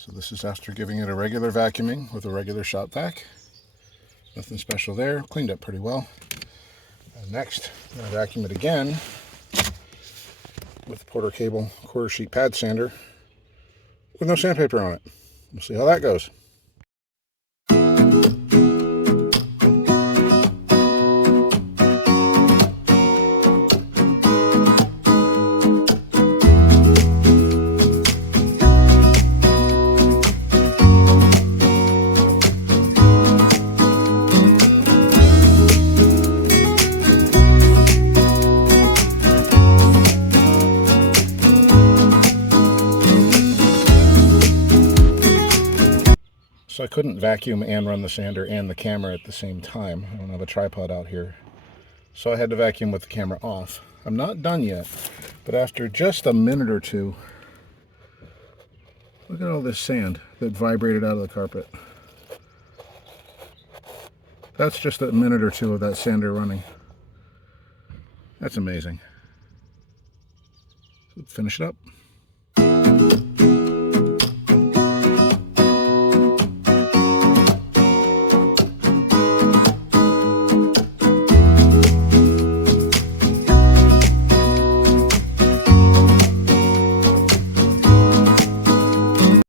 So this is after giving it a regular vacuuming with a regular shop vac. Nothing special there, cleaned up pretty well. And next, I'm going to vacuum it again with the Porter Cable quarter sheet pad sander with no sandpaper on it. We'll see how that goes. So I couldn't vacuum and run the sander and the camera at the same time. I don't have a tripod out here. So I had to vacuum with the camera off. I'm not done yet, but after just a minute or two, look at all this sand that vibrated out of the carpet. That's just a minute or two of that sander running. That's amazing. Let's finish it up.